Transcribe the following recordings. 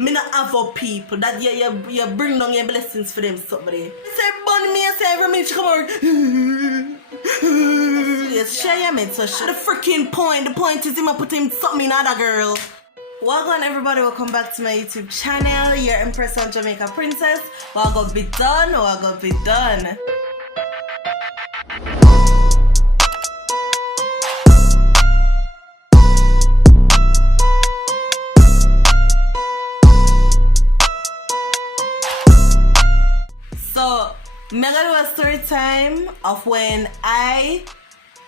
Me not have up people that you bring down your blessings for them somebody. You say bunny me and say every minute you come over. Yes, share your mate, so share the freaking point. The point is him put him something in other girl. Welcome everybody, welcome back to my YouTube channel. Your Empress on Jamaica Princess. What gonna be done? What gonna be done? So, I'm gonna do a story time of when I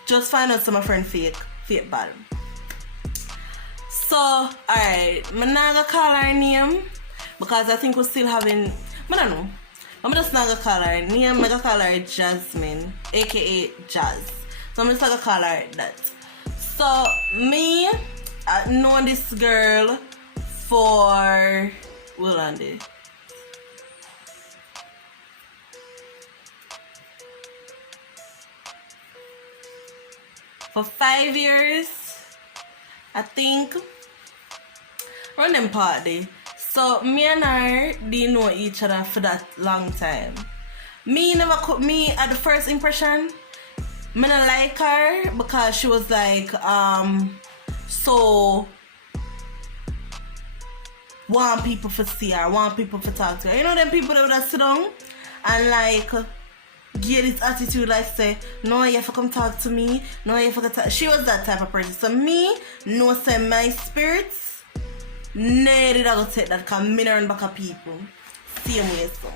just found out some of my friend fake bad. So, alright, I'm not gonna call her name because I think we're still having, I don't know. I'm just not gonna call her name, I'm gonna call her Jasmine, aka Jazz. So, I'm just gonna call her that. So, me, I know this girl for, hold on there. For 5 years, I think, around them party. So me and her didn't know each other for that long time. Me at the first impression, me not like her because she was like so want people to see her, want people to talk to her. You know them people that would sit down and like get this attitude like say, no, you have to come talk to me. No, you have to talk. She was that type of person. So me, no say my spirits, never I go take that because me run back at people. Same way so.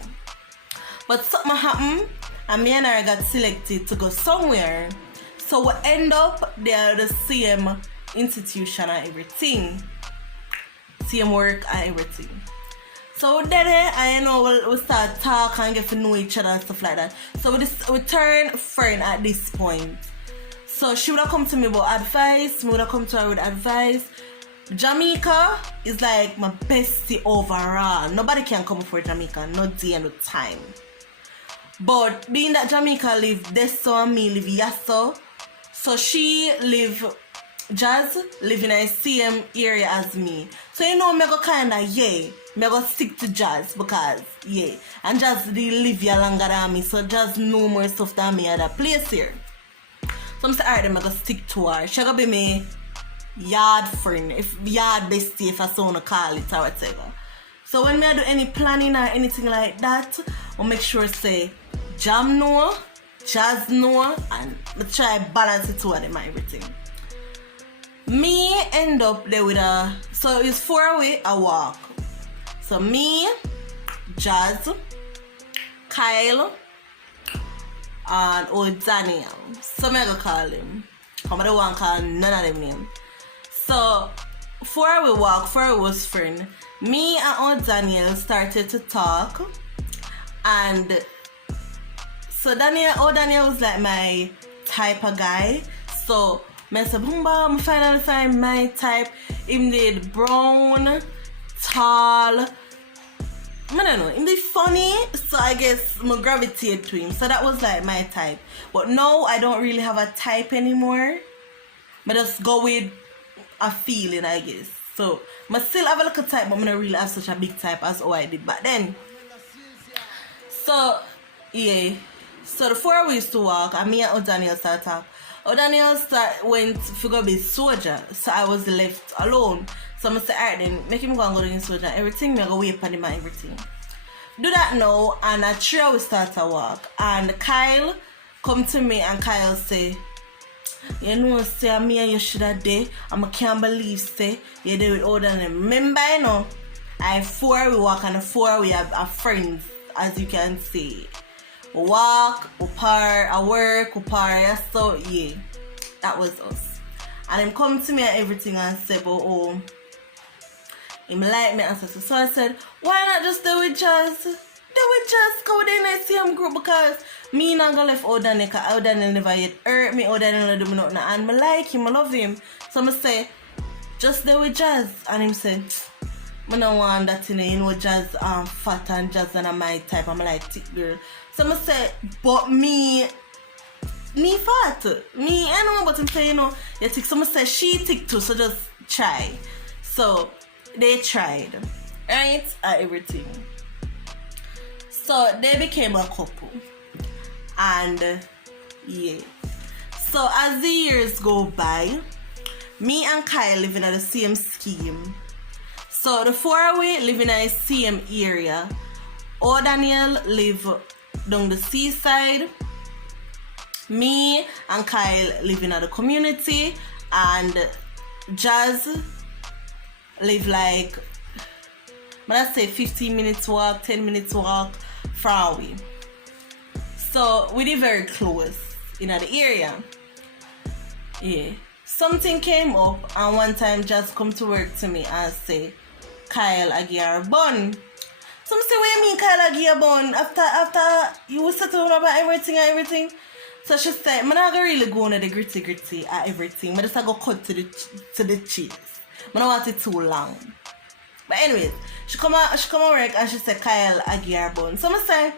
But something happened and me and her got selected to go somewhere. So we end up, they are the same institution and everything. Same work and everything. So then I know we'll start talking and get to know each other and stuff like that. So we turn friend at this point. So she would have come to me about advice, me would have come to her with advice. Jamaica is like my bestie overall. Nobody can come for Jamaica, not the end of time. But being that Jamaica live this so and me live yasso, so she live Jazz live in the same area as me. So you know me go kinda me go stick to Jazz because and Jazz they live here longer than me, so Jazz know more stuff than me at that place here. So I'm saying alright, I'm gonna stick to her. She gonna be my yard friend, if yard bestie if I so wanna call it or whatever. So when me do any planning or anything like that, I'll make sure say Jam know, Jazz know, and I try balance it to them and everything. Me end up there with so it's 4 away a walk. So me, Jazz, Kyle, and old Daniel. So I'm gonna call him. I don't want to call none of them names. So 4 away walk, 4 away was friend. Me and old Daniel started to talk, and so Daniel was like my type of guy. So I said, I finally find my type. Him did brown, tall. I don't know. Him did funny, so I guess I gravitate to him. So that was like my type. But now I don't really have a type anymore. I just go with a feeling, I guess. So I still have a little type, but I don't really have such a big type as I did back then. So yeah. So the 4 we used to walk, and me and O'Daniel started talking. O'Daniel went to go be soldier, so I was left alone. So I said, alright then, make him go and go to the soldier. Everything, I go wait for him and everything. Do that now, and at 3 we start to walk. And Kyle come to me and Kyle say, you know, say me and you should have there. I can't believe say you're there with O'Daniel. Remember, you know, I 4 we walk and 4 we are friends, as you can see. We walk, we par, I work, we par, so yeah, that was us. And him come to me and everything and said, oh, him like me and stuff. So I said, why not just do with Jazz? Do with Jazz, go in and see him group because me not gonna left O'Daniel because O'Daniel never yet hurt me, O'Daniel never do me nothing. And I like him, I love him. So I say, just do with Jazz. And him said, I don't want that, you know, Jazz fat and Jazz and my type. I'm like thick girl. So I say, but me fat. Me, I know what I'm saying, you know, you thick. So I say, she thick too, so just try. So they tried. right? And everything. So they became a couple. And yeah. So as the years go by, me and Kyle living in the same scheme. So the four of we living in the same area. Oh, Daniel live down the seaside. Me and Kyle living in the community, and Jazz live like, let's say 15 minutes walk, 10 minutes walk from away. So we live very close in the area. Yeah. Something came up, and one time Jazz come to work to me and say, Kyle, I give her a bun. Some say, what you mean, Kyle, I give her a bun? After you settle about everything. So she said, I'm not really going to the gritty at everything. I just go cut to the cheese. I don't want it too long. But anyways, she come work and she said, Kyle, I give her a bun. So I say,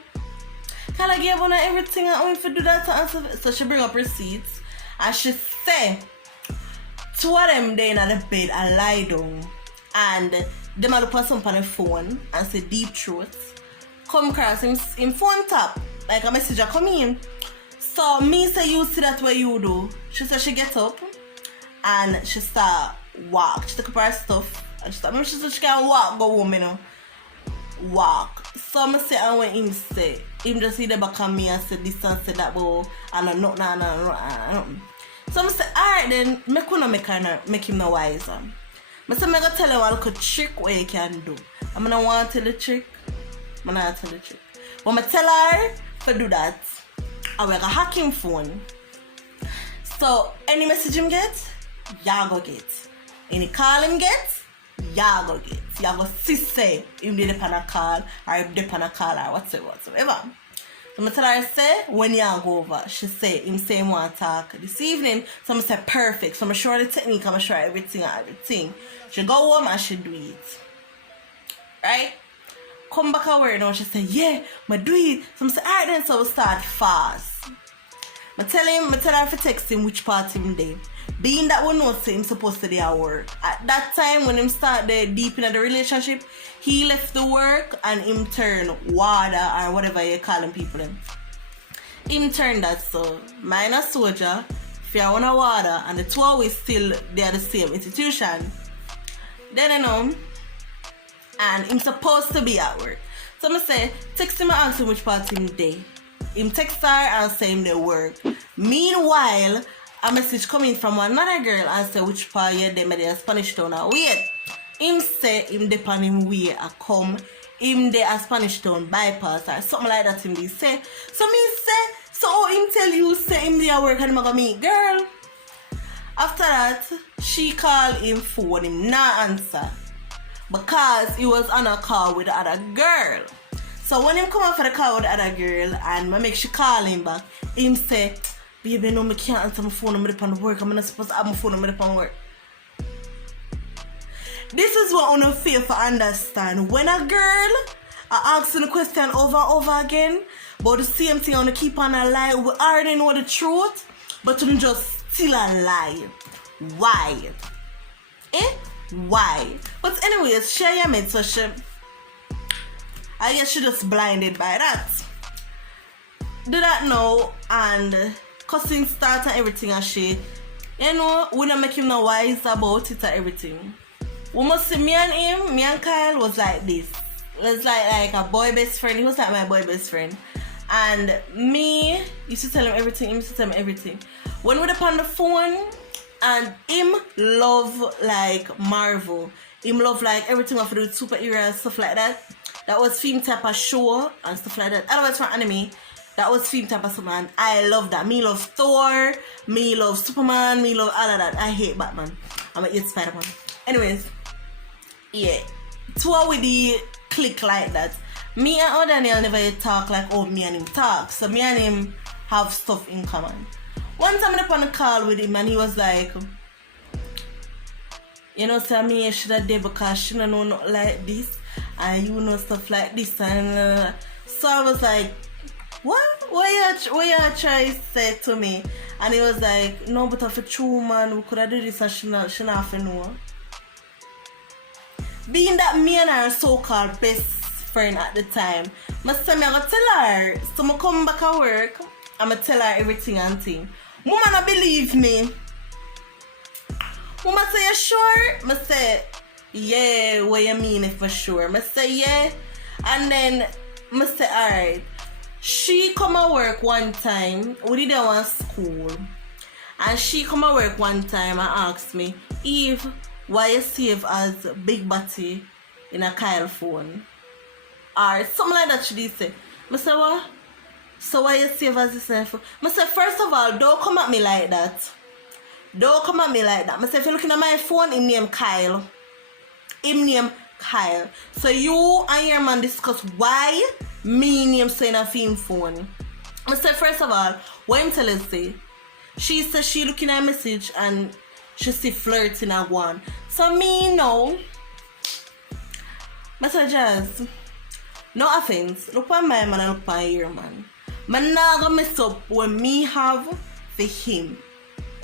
Kyle, I give her a bun and everything. I want to do that. So she bring up receipts and she say, two of them there in the bed and lie down. And them a look at something on the phone and say deep truths. Come across him phone tap. Like a messenger come in. So me say you see that what you do. She said she get up and she start walk. She took up her stuff and she said she can walk, go home, you know. Walk. So I say and when him say, him just see the back of me and say this and say that, but and no. So I say, alright then, make him no wiser. I say, I'm going to tell him a little trick what he can do. I'm going to want to tell the trick. I'm not tell the trick. But I tell her to do that, I'm going to hack him phone. So, any message him get, y'all go get. Any call him get, y'all go get. Y'all go see say him did upon a call or if did upon a call or whatsoever. So I tell her, say, when y'all go over, she say, him say him want to talk this evening. So I say, perfect. So I'm sure the technique, I'm sure everything. She go home and she do it. Right? Come back away now, she say, yeah, I do it. So I say, alright then, so we start fast. I tell her to text him which part him did. Being that we know say him supposed to do our work. At that time when him start the deep in the relationship, he left the work and him turn water or whatever you calling people him. Him turn that, so mine a soldier, fear one a water, and the two of we still they are the same institution. Then you know, and him supposed to be at work. So I say, text him and ask him which part him day. Him text her and say him they work. Meanwhile, a message coming from another girl and say which part you them at the Spanish town or wait. Him say him depend him way a come. Him de a Spanish town bypass or something like that him they say. So me say, so him tell you say him there work and him go meet girl. After that, she call him phone, him not answer. Because he was on a call with the other girl. So when him come up for the call with the other girl and I make she call him back, him say, baby, no, I can't answer my phone, I'm on work. I'm not supposed to have my phone, I'm on work. This is what I feel for understand. When a girl asking the question over and over again, but the same thing I want to keep on a lie, we already know the truth, but you just still a lie. Why? Why? But anyways, share your mate, so I guess she just blinded by that. Do that now and cussing start and everything and shit. You know, we don't make him no wise about it and everything. We must see me and Kyle was like this. It was like a boy best friend. He was like my boy best friend. And me used to tell him everything, him used to tell me everything. When we're on the phone and him love like Marvel. Him love like everything of the superhero stuff like that. That was film type of show and stuff like that. Otherwise from anime, that was film type of something. And I love that. Me love Thor, me love Superman, me love all of that. I hate Batman. I'm a hate Spider-Man. Anyways, yeah. Two with the click like that. Me and Daniel never talk like me and him talk. So me and him have stuff in common. One time I was on a call with him and he was like, you know, say me should have did because she don't know nothing like this and you know stuff like this and so I was like, what? What you try to say to me? And he was like, no, but if it's true man, we could have do this and she not know. being that me and her so-called best friend at the time, I said I'm gonna tell her. So I come back at work, I'm gonna tell her everything and thing. Mama not believe me. Mama say, you sure? I say, yeah, what you mean if for sure? I say, yeah. And then I say, alright. She come at work one time, we didn't want school. And she come at work one time and asked me, Eve, why you save as Big Batty in a Kyle phone? Or something like that she did say. I say, what? So why you save as this phone? I say, first of all, don't come at me like that. Don't come at me like that. I say, if you're looking at my phone, him name Kyle. Him name Kyle. So you and your man discuss why me name saying a film phone. I say, first of all, what him tell us say? She says she looking at a message and she see flirting at one. So me know. Mr. Jazz, no offense. Look at my man and look at your man. Man not gonna mess up what me have for him.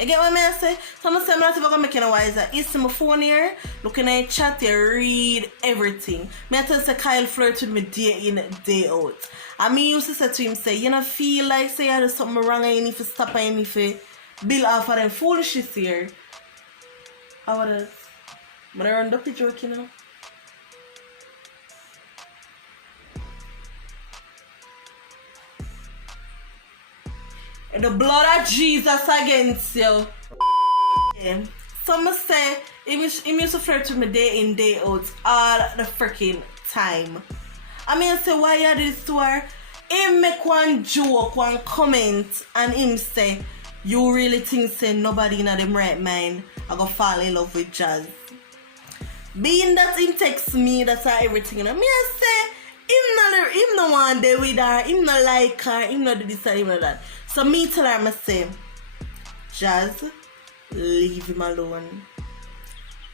You get what I say? So I'm saying I'm not even gonna make it wiser. You see my phone here, looking at chat, you read everything. I tell say Kyle flirt with me day in, day out. And me used to say to him, say, you know, feel like say you do something wrong and you need to stop and you need to bill off of them foolishness here. I would have run up the joke, you know. And the blood of Jesus against you. Yeah. Some say he used to flirt with me day in, day out all the freaking time. I mean, say, why you do this to her? He make one joke, one comment, and him say, you really think say nobody in them right mind I go fall in love with Jazz? Being that him text me, that's everything. You know? Me I say, him no want there with her, him no like her, him no do this or him no that. So me tell her, I say, Jazz, leave him alone.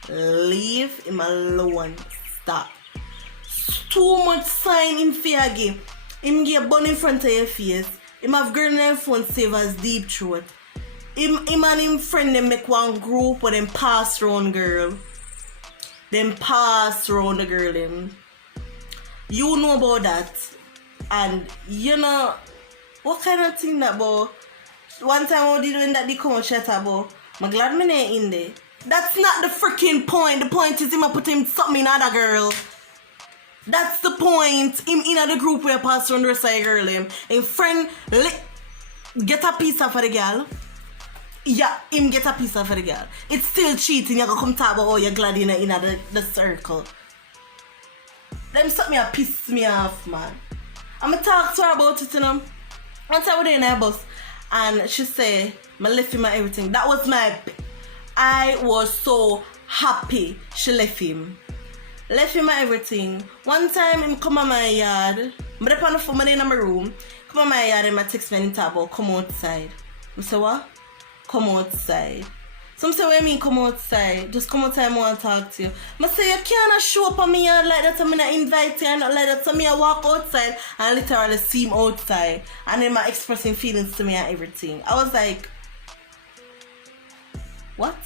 Leave him alone. Stop. Too much sign him fear give. Him get a bun in front of your face. Him have girl in their phone save as deep throat. Him and him friend them make one group where them pass round girl. Them pass round the girl him. You know about that. And you know what kind of thing that about? One time I did when that they come and chat about, I'm glad me ain't in there. That's not the freaking point. The point is him a put him something in other girl. That's the point. Him in the group where pass around the rest of the girl him. Him friend get a piece of the girl. Yeah, him get a piece of the girl. It's still cheating. You come talk about, oh, you're glad in the circle. Them something a piss me off, man. I'ma talk to her about it, you know. One time we were in her bus and she said, I left him and everything. That was I was so happy she left him. Left him and everything. One time him come on my yard. I'm on the phone in my room. Come on my yard and I text me and talk about come outside. I say what? Come outside. Some say, what I mean come outside? Just come outside, I want to talk to you. I say, you can't show up on me yard like that, I'm not invite you and not like that. So I walk outside and literally see him outside. And then I expressing feelings to me and everything. I was like, what?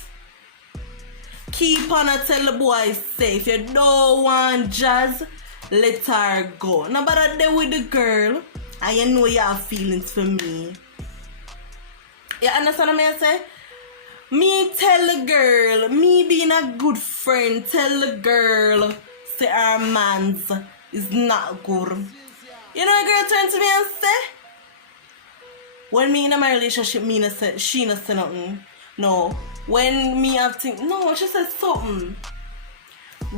Keep on and tell the boy, say, if you don't want Jazz, let her go. Now, but I'm there with the girl, and you know you have feelings for me. You understand what I say? Me tell the girl, me being a good friend, tell the girl, say her man's is not good. You know a girl turn to me and say, when me in my relationship, me not say, she not say nothing. No. When me have things, no, she said something.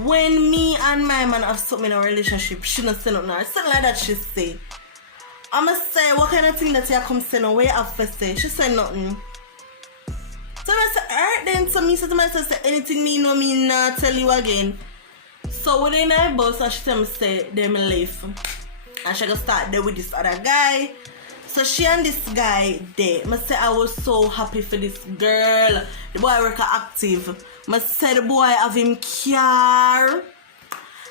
When me and my man have something in a relationship, she not say nothing. Something like that she say. I'ma say, what kind of thing that you come say no way have to say? She said nothing. So I say, alright then, so me said to myself, say anything me know me not tell you again. So when in her bus and she tell me say they me leave. And she gonna start there with this other guy. So she and this guy there. I say I was so happy for this girl. The boy work active. I say the boy have him car.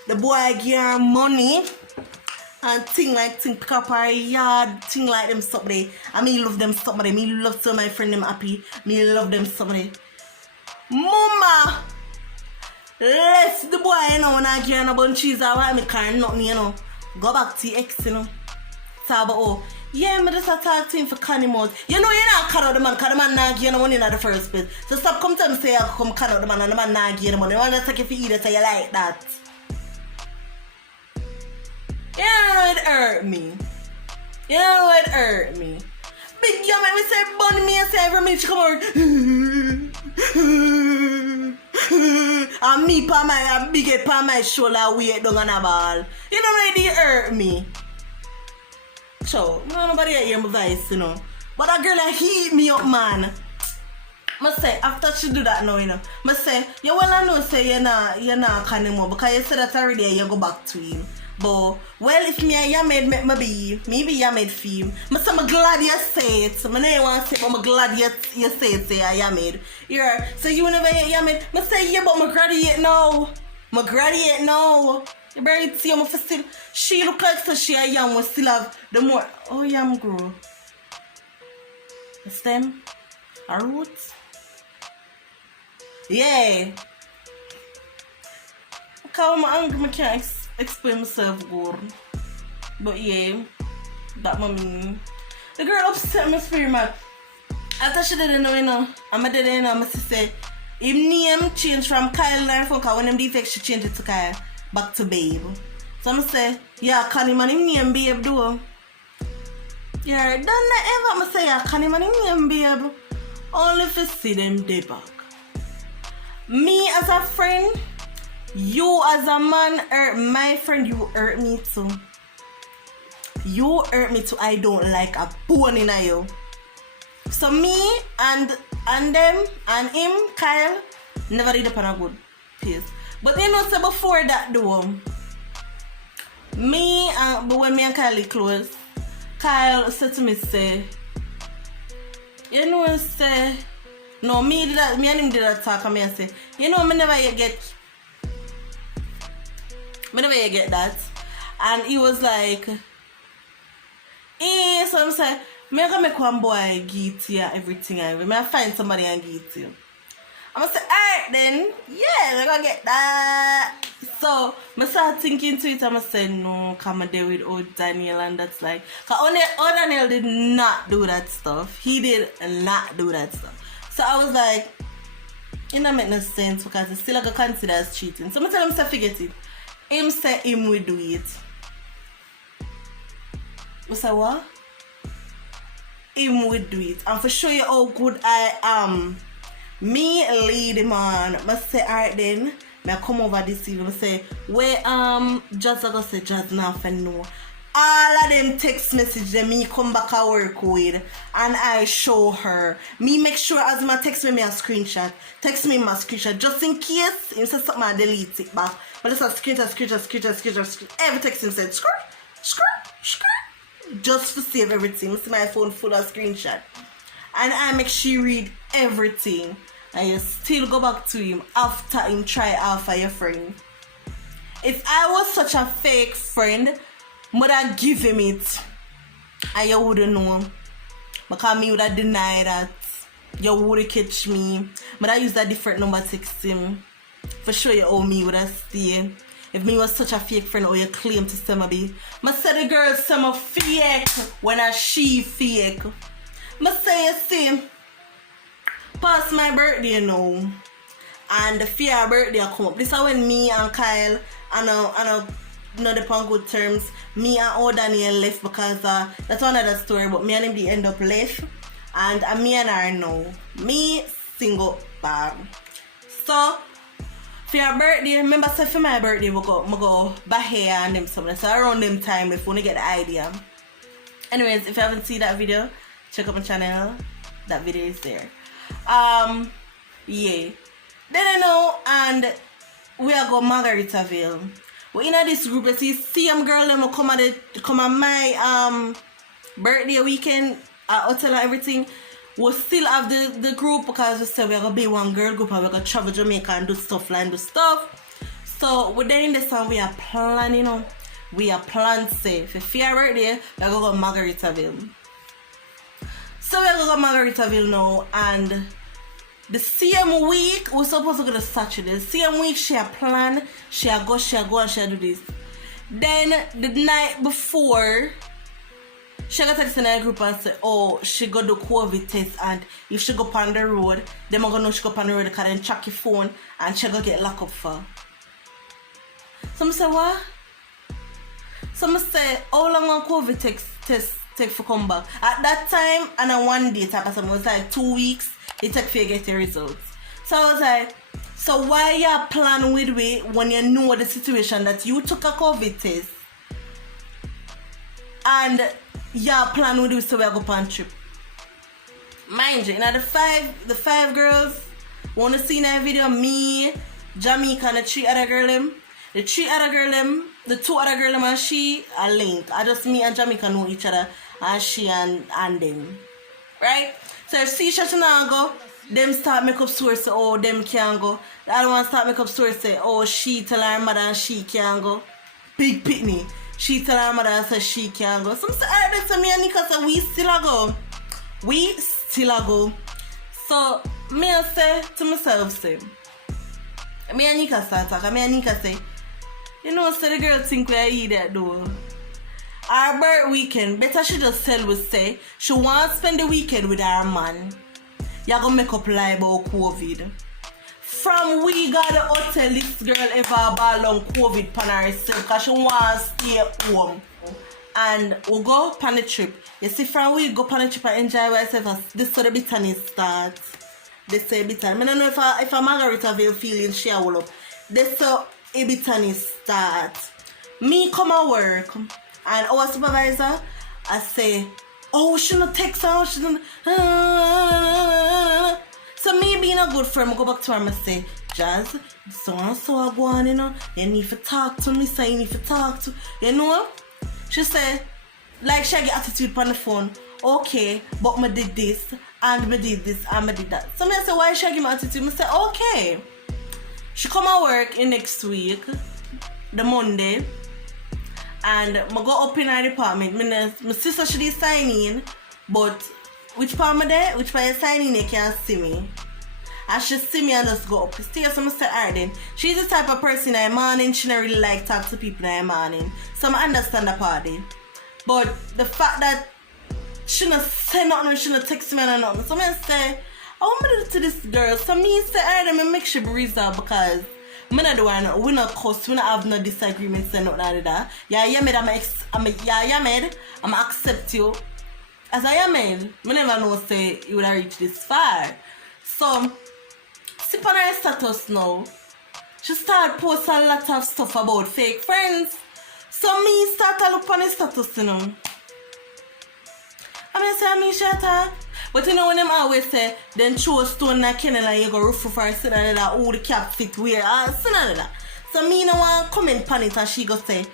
The boy give her money. And thing pick up her yard, thing like them somebody. I me love them somebody. Me love to my friend them happy. Me love them somebody. Mama, left the boy, you know, when I get a bunch cheese or why me carrying nothing, you know. Go back to your ex, you know. Talk about, oh, yeah, me just talk to him for canning mouth. You know, you're not cut out the man, because the man not give you no money in the first place. So stop come to me say I come cut out the man and the man not give you the money. You want to take it for either, so you like that. You know it hurt me. You know it hurt me. Big you make me say bunny me and say every minute she come out. And me pa my big head pa my shoulder weight down on a ball. You know really hurt me. So, nobody hear my voice, you know. But that girl heat me up, man. I say, after she do that now, you know, I say, you well I know say you're not anymore because you said that already you go back to him. But, well, if me and you made maybe you made film. I say, I'm glad you say it. I know you want to say, but I'm glad you say it, say you made. Yeah, so you never you made. I say, yeah, but I graduate now. I graduate now. You better see him for still. She look like so she a yam will still have the more. Oh, yam grow. A stem? A root? Yeah. Because I'm angry, I can't explain myself good. But yeah, that mommy. The girl upset my spirit, man. After she didn't know, you know, I didn't know, my sister, his name changed from Kyle and from because when them defects, she changed it to Kyle. Back to Babe. So I'm say, yeah, can him and him name Babe do. Yeah, don't ever I'm say, yeah, can him and him name Babe. Only if you see them day back. Me as a friend, you as a man hurt my friend, you hurt me too. You hurt me too. I don't like a bone in you. So me and them and him, Kyle, never did up on a good pace. But you know, so before that though, but when me and Kyle close, Kyle said to me, say, you know, say, no, me and him did that talk and me and say, you know, me never yet get that. And he was like, so I'm saying, me gonna make one boy get you everything I will. I find somebody and get you. I'm gonna say, alright then, yeah, we're gonna get that. So, I start thinking to it, I'm gonna say, no, come and deal with old Daniel, and that's like, because old Daniel did not do that stuff. He did not do that stuff. So I was like, it don't make no sense because it's still like a consider as cheating. So I'm gonna tell him to forget it. Him say him will do it. I say, what? Him will do it. And for show you how good I am. Me lady man, I say alright then, I come over this evening, I say, where Jazz I go say Jazz now for no. All of them text message them me come back at work with and I show her. Me make sure as my text me a screenshot. Text me my screenshot just in case him say something I delete it back. But it's a screenshot. Every text him said screen. Just to save everything. I see my phone full of screenshot. And I make sure read everything. And you still go back to him after him try offer your friend. If I was such a fake friend, would I give him it? And you wouldn't know. Because me would have denied that. You would catch me. But I use a different number to text him. For sure you owe me would have stayed. If me was such a fake friend or you claim to say me. I say the girl say me fake when I she fake. I say you see, past my birthday now, and the fear birthday come up. This is when me and Kyle and not upon good terms. Me and old Daniel left because that's another story. But me and him they end up left, and me and her now. Me single bar. So for your birthday, remember say for my birthday we go Bahia and them something. So around them time if you wanna get the idea. Anyways, if you haven't seen that video, check out my channel. That video is there. Yeah. Then I know, and we are going Margaritaville. We in this group. You see them girl them come on my birthday weekend hotel and everything. We still have the group because we said we're gonna be one girl group and we're gonna travel Jamaica and do stuff like do stuff. So we're there in the sun. We are planning. We are planned safe. For your birthday, we're gonna go Margaritaville. So we're gonna go Margaritaville now, and The same week, we're supposed to go to Saturday. The same week, she a plan, she a go, and she a do this. Then, the night before, she got text in her group and say, oh, she go do COVID test, and if she go on the road, them are gonna know she go on the road because then track your phone and she go get locked up for. So I say, what? So I say, how long will COVID test take for come back? At that time, and a 1 day type of something, it was like 2 weeks, it took for you get the results. So I was like, so why you plan with me when you know the situation that you took a COVID test and you plan with me so we go on trip? Mind you, the five girls wanna see in that video, me, Jamaican, and the 3 other girl them. The 3 other girl them, the 2 other girl them and she are linked. I just me and Jamaican know each other and she and them. Right? So if Sisha can go, them start make up stories say, oh, them can't go. The other one start make up stories say, oh, she tell her mother and she can't go. Big pitney. She tell her mother and say she can't go. Some say, alright, so me and Nika say, we still a go. We still a go. So, me I say to myself, say, me and Nika start talking, me and Nika say, you know, so the girl think we are idiot though. Our birth weekend, better she just tell us say, she want to spend the weekend with her man. You gonna make up lie about COVID. From we got the hotel, this girl ever ball on COVID pan herself because she want to stay home. And we go on the trip. You see, from we go on the trip and enjoy ourselves. This is how the bitterness starts. They say bitterness. I don't know if a Margarita Vale feeling she will up. This how a bitterness starts. Me come to work and our supervisor, I say, oh, we shouldn't text her, shouldn't. So me being a good friend, I go back to her and say, Jazz, so and so I go on, you know, you need to talk to me, so you need to talk to, you know. She said, like she get attitude on the phone, okay, but me did this, and me did this, and me did that. So me I say, why she give me attitude? Me say, okay. She come to work in next week, the Monday, and I go up in her department. My sister should sign in, but which part am there? Which part you sign in, you can't see me. And she see me and just go up. Still, so I say, alright then. She's the type of person in the morning, she don't really like talk to people in the morning. So I understand the party. But the fact that she don't say nothing, she don't text me or nothing. So I say, I want me to do to this girl. So me say, alright, I make she breeze her because we not cuss, we not have no disagreements and nothing like that. Yeah, Yamed, I'm accept you. As I am, I never know say you would have reached this far. So, see on her status now, she start posting a lot of stuff about fake friends. So me start to look on her status, you know. I mean, she attack. But you know when them always say, then throw a stone like Kennel and you go roof for her, say that, oh, the cap fit weird, say that. So me no want comment on it and she go say,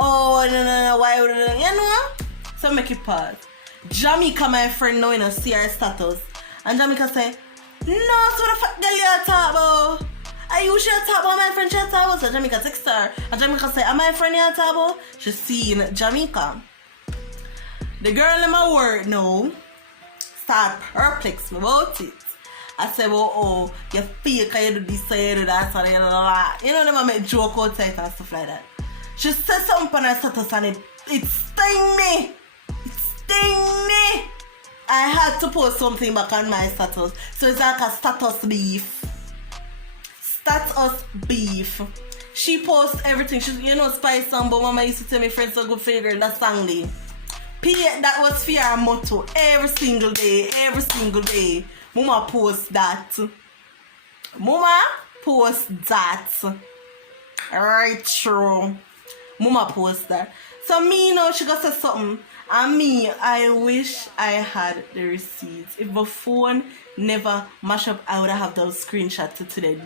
oh, no, why would you know? So make it pause. Jamaica, my friend, now, you know, see her status. And Jamaica say, no, so what the fuck girl you talk about? Are you sure talk about my friend she talk about? So Jamaica text her. And Jamaica say, am my friend you talk about? She seen Jamaica. The girl in my word now start perplex me about it. I say, well, oh, you fake, you do this, you do that, so you know, them make joke outside and stuff like that. She said something on her status and it sting me. I had to post something back on my status. So it's like a status beef. She posts everything. She, you know, Spice song, but Mama used to tell me friends so good for your girl, that song day. That was for her motto. Every single day. Mama post that. Right, true. Mama post that. So me, you know, she got to say something. And me, I wish I had the receipts. If my phone never mash up, I would have those screenshots to today.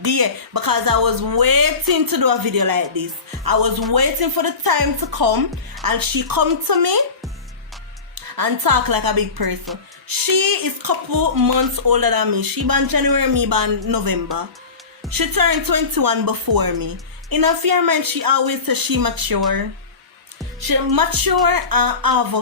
Because I was waiting to do a video like this. I was waiting for the time to come. And she come to me and talk like a big person. She is couple months older than me. She born January, me born November. She turned 21 before me. In her fear mind, she always says she mature. She mature and have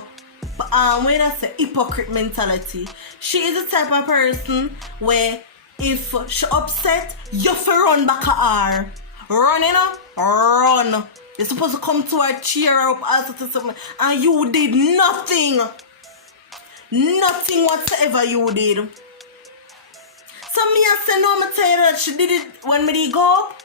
when I say hypocrite mentality. She is the type of person where if she upset, you fi run back at her. Run, you know? Run. You're supposed to come to her, cheer her up, ask her to something, and you did nothing. Nothing whatsoever you did. So me I say no, I'ma tell you that she did it when me did go up.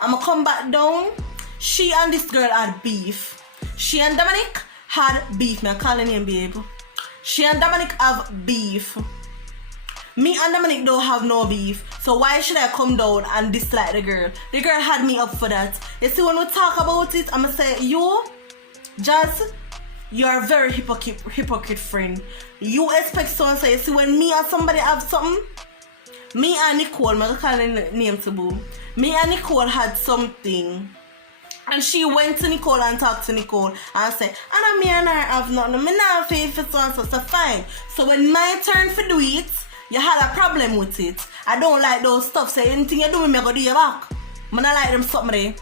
I'ma come back down. She and this girl had beef. She and Dominic had beef. Me I call her name, babe. She and Dominic have beef. Me and Dominic don't have no beef. So why should I come down and dislike the girl? The girl had me up for that. You see, when we talk about it, I'ma say, you, Jazz, you are a very hypocrite friend. You expect someone to say, you see, when me and somebody have something, me and Nicole, I'm gonna call her name to boom. Me and Nicole had something. And she went to Nicole and talked to Nicole and said, Anna, me and her have nothing. Me not faith for so and so. So fine. So when my turn for do it, you had a problem with it. I don't like those stuff. Say anything you do with me, I go do your back. Me not like them something there.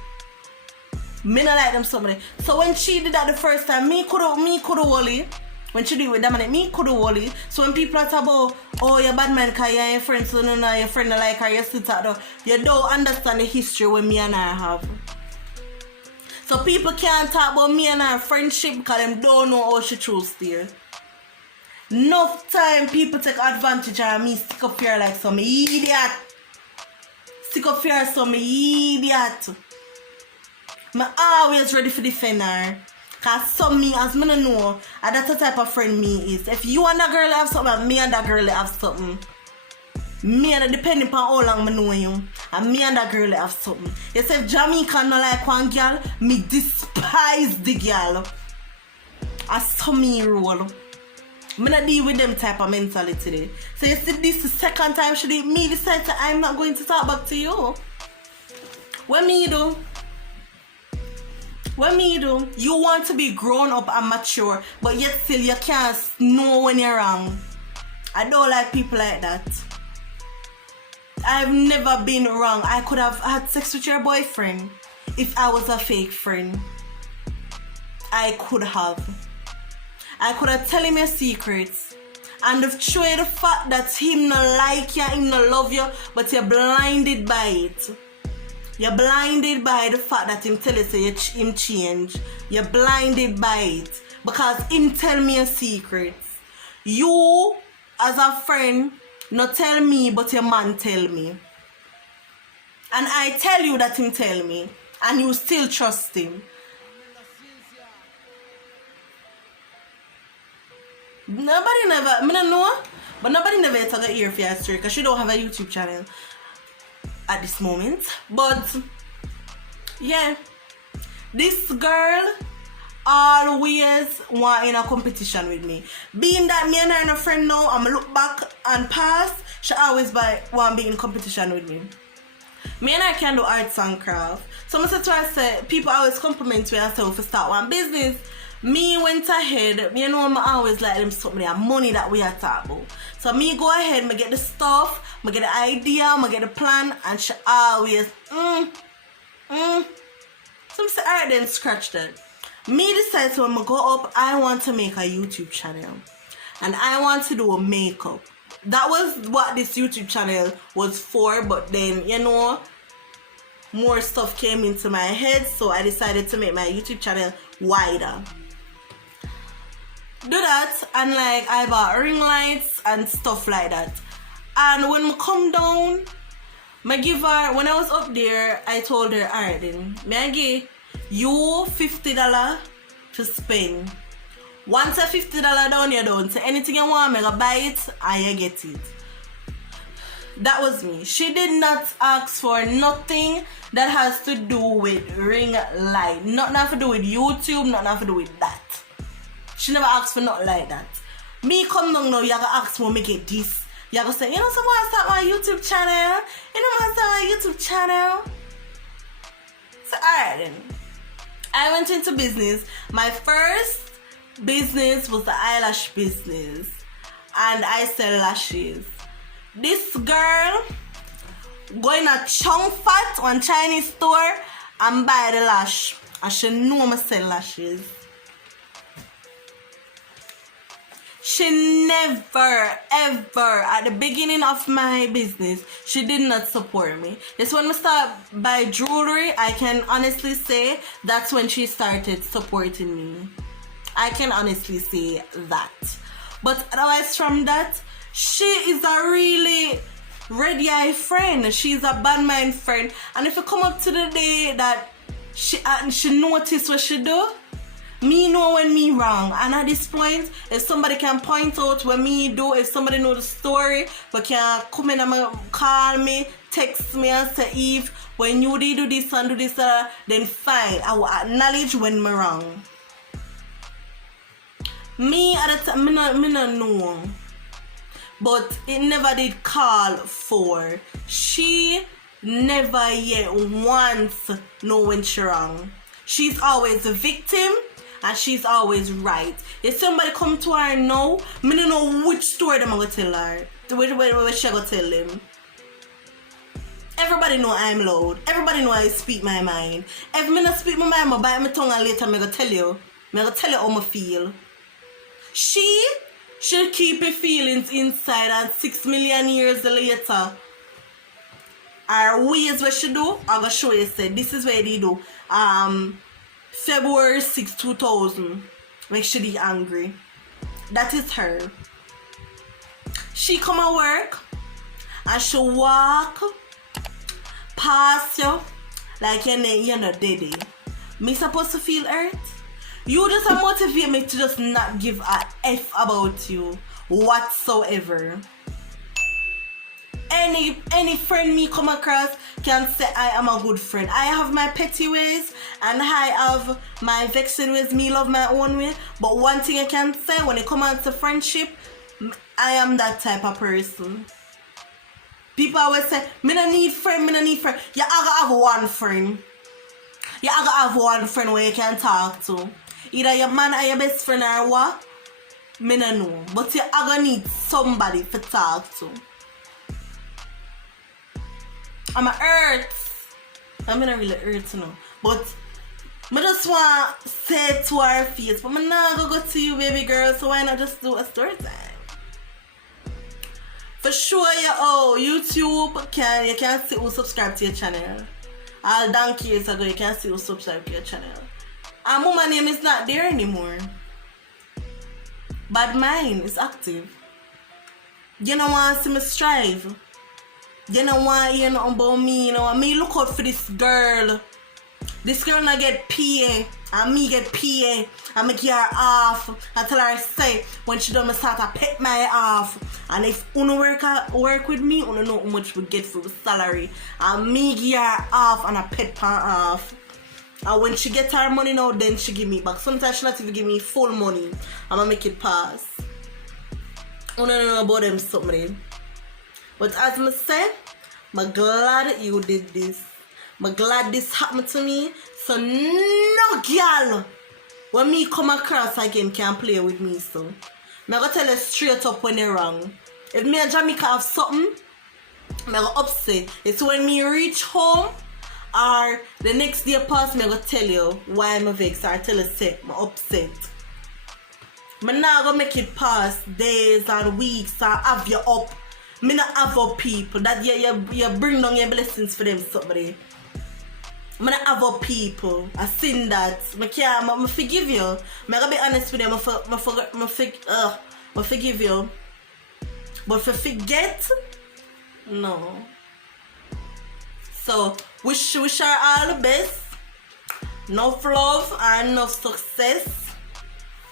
Me not like them something there. So when she did that the first time, me could wally. When she did it with Dominic, me could wally. So when people are talking about, oh, you're bad man because you're your friend, so no, your friend don't like her, you sit at the, you don't understand the history when me and her have. So people can't talk about me and her friendship because them don't know how she chose there. Enough time people take advantage of me, stick up here like some idiot. Stick up here some idiot. I'm always ready for defend her. Cause some me, as me know, that's the type of friend me is. If you and that girl have something, me and that girl have something. Me and depending on how long I know you, and me and that girl have something. You say if Jamaican not like one girl, me despise the girl. I saw me roll. I'm not deal with them type of mentality today. So you see this is the second time she did me decide that I'm not going to talk back to you. What me do? What me do? You want to be grown up and mature, but yet still you can't know when you're wrong. I don't like people like that. I've never been wrong. I could have had sex with your boyfriend if I was a fake friend. I could have. I could have tell him your secrets and have shown the fact that him not like you, him not love you, but you're blinded by it. You're blinded by the fact that him tell you say him change. You're blinded by it because him tell me your secrets. You, as a friend, not tell me, but your man tell me. And I tell you that him tell me, and you still trust him. Nobody never, I don't know, but nobody never talk a ear for your story because she don't have a YouTube channel at this moment. But yeah, this girl always want in a competition with me. Being that me and her and a friend now, I'ma look back and past, she always want to be in competition with me. Me and her can do arts and craft. So I say, people always compliment me and say, if I start one business. Me went ahead, you know, I always like them something, the money that we are talking about. So me go ahead, me get the stuff, me get the idea, me get the plan, and she always, So I say, alright then, scratch that. Me decide, so when I go up, I want to make a YouTube channel. And I want to do a makeup. That was what this YouTube channel was for, but then, you know, more stuff came into my head, so I decided to make my YouTube channel wider. Do that, and like I bought ring lights and stuff like that. And when I come down, I give her, when I was up there, I told her, alright then, I give you $50 to spend. Once a $50 down, you're done. So anything you want, I go buy it and you get it. That was me. She did not ask for nothing that has to do with ring light. Nothing to do with YouTube, nothing to do with that. She never asked for nothing like that. Me come down now, you gotta ask me get this. You gotta say, you know, someone start my YouTube channel. You know, I start my YouTube channel. So alright then. I went into business. My first business was the eyelash business. And I sell lashes. This girl going a Chung Fat on Chinese store and buy the lash. And she know me sell lashes. She never, ever, at the beginning of my business, she did not support me. It's when I start buy jewelry, I can honestly say that's when she started supporting me. I can honestly say that. But otherwise from that, she is a really ready eye friend. She's a bad mind friend. And if you come up to the day that she notice what she do, me know when me wrong. And at this point, if somebody can point out what me do, if somebody know the story, but can come in and call me, text me and say, Eve, when you did do this and do this, then fine, I will acknowledge when me wrong. Me at the time, me not know. But it never did call for. She never yet once know when she wrong. She's always a victim. And she's always right. If somebody come to her now, me don't know which story them gonna tell her. Which she gonna tell them. Everybody know I'm loud. Everybody know I speak my mind. If me not speak my mind, I bite my tongue and later me gonna tell you. Me gonna tell you how I feel. She'll keep her feelings inside, and 6 million years later, her ways what she do, I'm gonna show you. Say this is what they do. February 6, 2000. Make sure they angry. That is her. She come at work and she walk past you like you're not dead. Me supposed to feel hurt? You just motivate me to just not give a F about you whatsoever. Any friend me come across can say I am a good friend. I have my petty ways and I have my vexing ways. Me love my own way. But one thing I can say, when it comes on to friendship, I am that type of person. People always say, me no need friend. You have one friend. You have one friend where you can talk to. Either your man or your best friend or what? Me no know. But you need somebody to talk to. I'm a hurt. I'm not really hurt, you know. But I just want to say it to her face. But I'm not going to go to you, baby girl. So why not just do a story time? For sure, YouTube you can see who subscribe to your channel. All donkey years ago, you can see who subscribe to your channel. And my name is not there anymore. But mine is active. You don't want to see me strive. You know why you know about me, me look out for this girl. This girl not get PA and me get PA and me give her off and tell her say when she done me start to pet my off. And if you work with me, you know how much we get for the salary. And me give her off and I pet her off. And when she get her money now, then she give me back. Sometimes she not even give me full money. I'ma make it pass. You don't know about them something. But as I say, I'm glad you did this. I'm glad this happened to me. So no girl when me come across again can play with me. So I'm gonna tell you straight up when you're wrong. If me and Jamaica have something, I'm gonna upset. It's when me reach home or the next day pass, I'm gonna tell you why I'm vexed or tell you say I'm upset. I'm not gonna make it pass days and weeks or have you up. Me not have up people that you bring down your blessings for them somebody. Me not have up people. I seen that. I forgive you. I gotta be honest with you. I forgive you. But for forget, no. So wish her all the best. Enough love and enough success.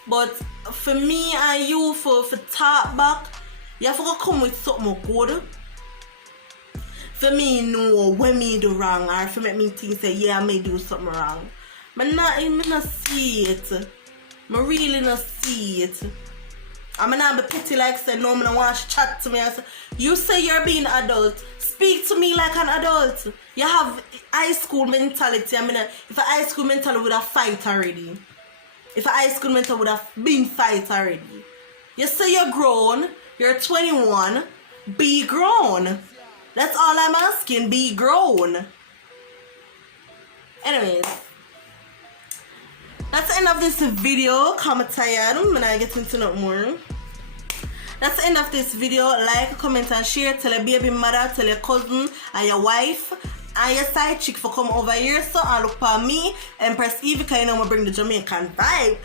But for me and you for talk back, you have to come with something good. For me know when me do wrong or for make me think say yeah I may do something wrong. But me not see it. I really not see it. I'm not be petty like say no, I don't want to chat to me and say, you say you're being adult. Speak to me like an adult. You have high school mentality. If a high school mentality would have fight already. If a high school mentality would have been fight already. You say you're grown. You're 21. Be grown. That's all I'm asking. Be grown. Anyways. That's the end of this video. I'm tired. I'm not getting into no more. that's the end of this video. Like, comment and share. Tell your baby mother, tell your cousin and your wife and your side chick for come over here so and look for me, Empress Evie, because you know I bring the Jamaican vibe.